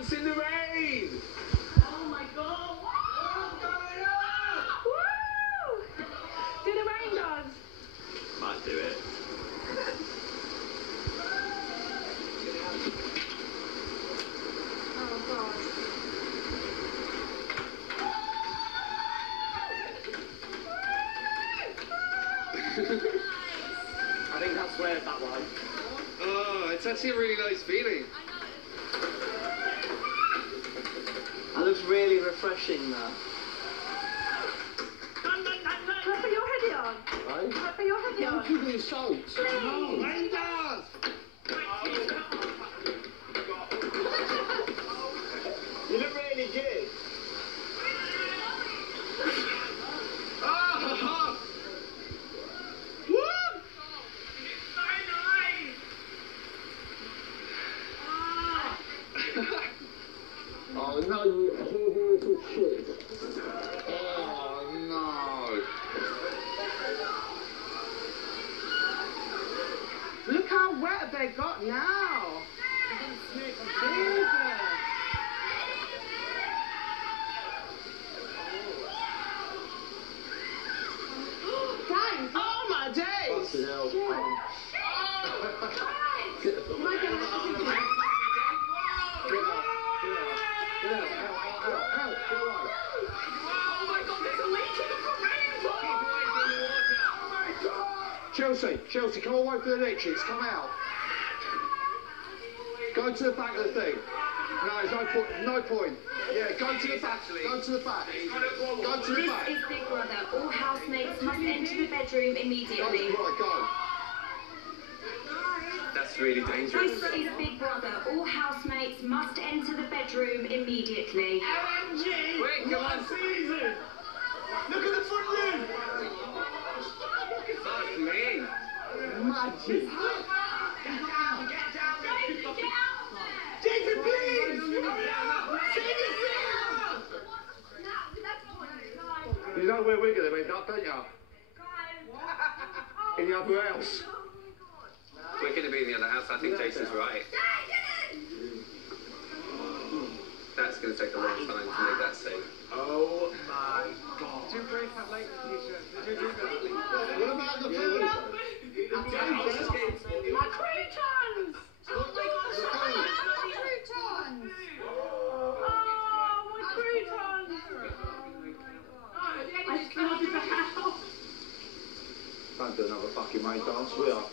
dance in the rain! Oh my god! What's going on? Woo! Do the rain dance. Might do it. Oh god. I think that's weird, that one. Oh, it's actually a really nice feeling. That looks really refreshing, that. Can I put your hoodie on? Right? Can I put your hoodie on? Don't give me salts. No. Rain dance! You look really good. Ah! Woo! Oh no, you little shit. Oh no! Look how wet they got now. Jesus. Guys, oh my days. Fucking hell. Am I gonna have to do that? Oh my god, there's a leak in the rainbow! Chelsea, come away from the leeches, come out. Go to the back of the thing. No, there's no point. Yeah, go to the back, go to the back. Go to the back. This is Big Brother. All housemates must enter the bedroom immediately. Right, go. That's really dangerous. This is Big Brother. All housemates must enter the bedroom immediately. OMG! Wait, come on. Season! Look at the front room! Fuck me. Magic. Get down! Jason, please! Hurry up! You know where we're going to end up, don't you? In the other house. We're going to be in the other house. I think Jason's right. That's going to take a long time to make that scene. Oh my God. Did you break up late, Keisha? Did you do that? What about the food? My croutons! Oh my gosh, my croutons! Oh, my croutons! I flooded the house. Don't do another fucking rain dance, we are.